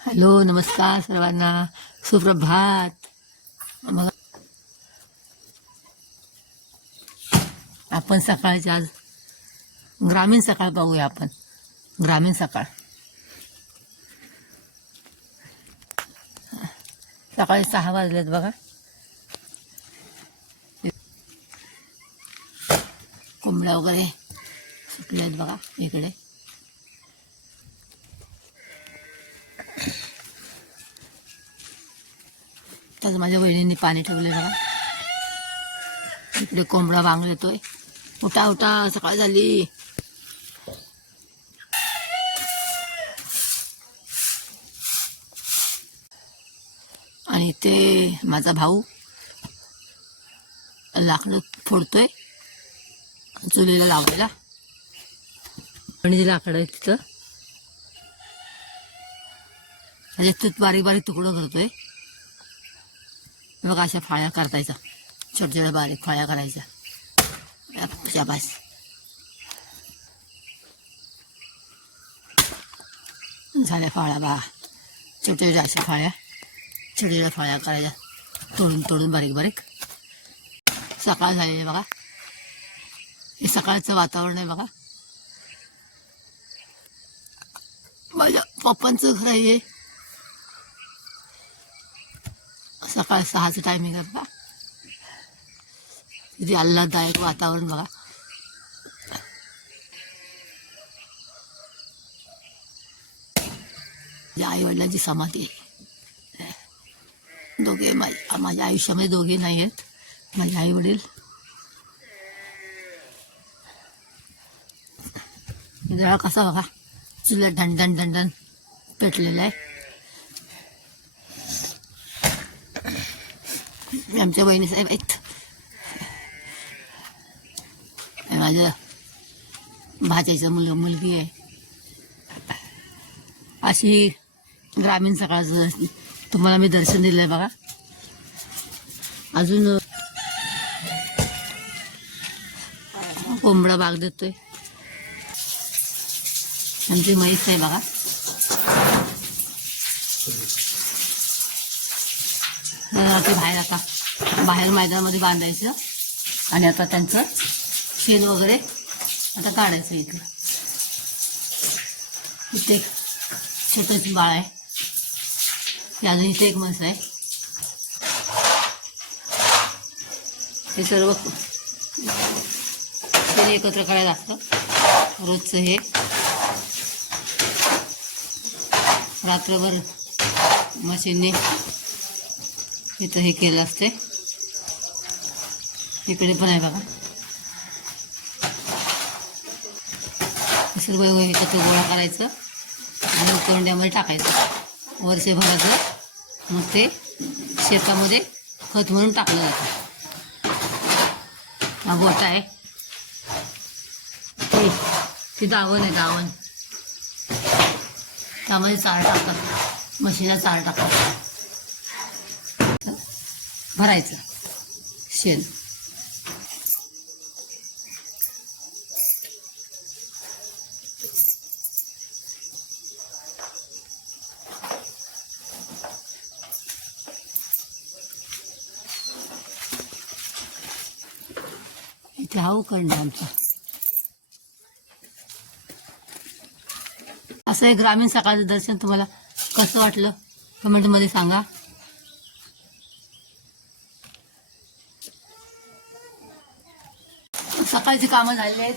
Hello, नमस्कार सर्वांना, सुप्रभात. मग आपण सकाळच्या आज ग्रामीण सकाळ पाहूया. आपण ग्रामीण सकाळ. सकाळी 6 वाजलेत बघा. कोंबड्या वगैरे सुटलेत बघा इकडे. त्याच माझ्या बहिणींनी पाणी ठेवले बघा. इकडे कोंबडा वांग येतोय. उठा उठा, सकाळ झाली. आणि ते माझा भाऊ लाकडं फोडतोय चुलीला लावायला. आणि जे लाकडं आहे तिथं त्याच्यात बारीक बारीक तुकडं करतोय. मग अशा फाळ्या करतायचा, छोट्या छोट्या बारीक फाळ्या करायच्या. शाबास. झाल्या फाळ्या बा. छोट्या छोट्या अशा फाळ्या, छोट्या छोट्या फाळ्या करायच्या, तोडून तोडून बारीक बारीक. सकाळ झालेली आहे बघा. हे सकाळचं वातावरण आहे बघा. माझ्या पप्पांचं घर आहे. सकाळ 6चं टायमिंग आहे बघा. किती आल्हाददायक वातावरण बघा. आई वडिलांची समाधी आहे. दोघे माझ्या आयुष्यामध्ये दोघे नाही आहेत माझे आई वडील. जरा कसा बघा, चुला ढणढण ढणढण पेटलेला आहे. आमच्या बहिणी साहेब आहेत. माझ्या भाच्याचा मुलगी आहे. अशी ग्रामीण सकाळचं तुम्हाला मी दर्शन दिलं आहे बघा. अजून कोंबडा बाग देतोय. आमची म्हैस आहे बघा. ते बाहेर मैदानामध्ये बांधायचं आणि आता त्यांचं शेण वगैरे आता काढायचं. इथं इथे एक छोटंच बाळ आहे. अजून इथे एक म्हैस आहे. हे सर्व शेण एकत्र करायला असतं रोजचं. हे रात्रभर मशीनने इथं हे केलं असते. इकडे पण आहे बघा. सर्व एकत्र गोळा करायचं आणि उकरंड्यामध्ये टाकायचं वर्षभराचं. मग ते शेतामध्ये खत म्हणून टाकलं जातं. हा गोठा आहे. ती दावण आहे, दावण. त्यामध्ये चारा टाकतात, म्हशीला चारा टाकतात. भरायचं शेण. इथे हा उकरंडा आमचा. असं हे ग्रामीण सकाळचं दर्शन तुम्हाला कसं वाटलं कमेंटमध्ये सांगा. सकाळची कामं झालेली आहेत.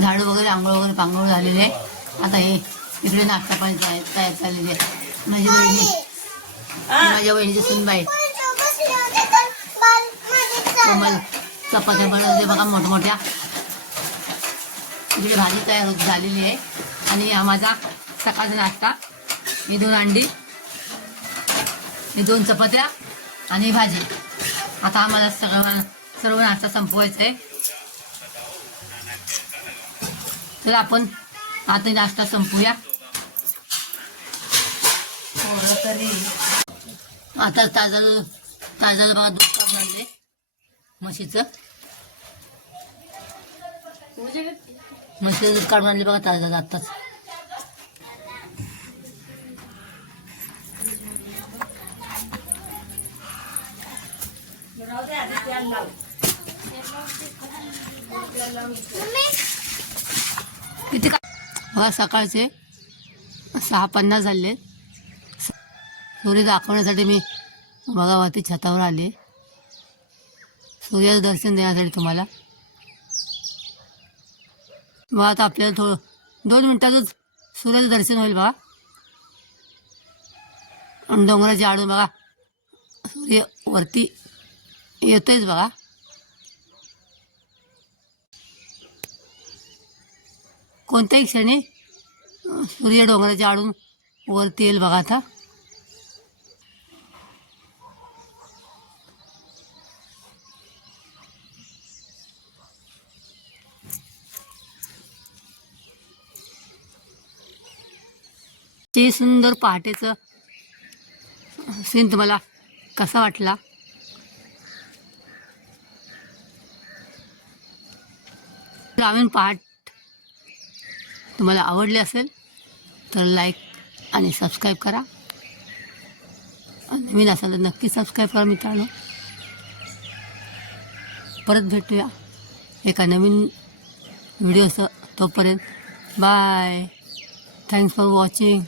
झाडू वगैरे, आंघोळ वगैरे, पांघोळ झालेले आहे. आता हे इकडे नाश्ता पाणी तयार झालेली आहे. माझ्या बहिणीची सुनबाई कोमल चपात्या बनवते बघा मोठमोठ्या. इकडे भाजी तयार झालेली आहे. आणि हा माझा सकाळचा नाश्ता. ही 2 अंडी, ही 2 चपात्या आणि भाजी. आता आम्हाला सर्व नाश्ता संपवायचा आहे. तर आपण आता नाश्ता संपूया. आता ताजं बघा दूध काढून आणले म्हशीचं. म्हशीचं दूध काढून आणले बघा ताजं आत्ताच. किती का बघा सकाळचे 6:50 झाले. सूर्य दाखवण्यासाठी मी बघावती छतावर आले सूर्याचं दर्शन देण्यासाठी तुम्हाला. मग आता आपल्याला 2 मिनिटातच सूर्याचं दर्शन होईल बघा. आणि डोंगराच्या आडून बघा सूर्य वरती येतोयच बघा. कोणत्याही क्षणी सूर्य डोंगराच्या आडून वरती येईल बघा. आता ते सुंदर पहाटेचं सीन तुम्हाला कसा वाटला? ग्रामीण पहाट तुम्हाला आवडले असेल तर लाईक आणि सबस्क्राईब करा. नवीन असाल तर नक्की सबस्क्राईब करा मित्रांनो. परत भेटूया एका नवीन व्हिडिओचं. तोपर्यंत बाय. Thanks for watching.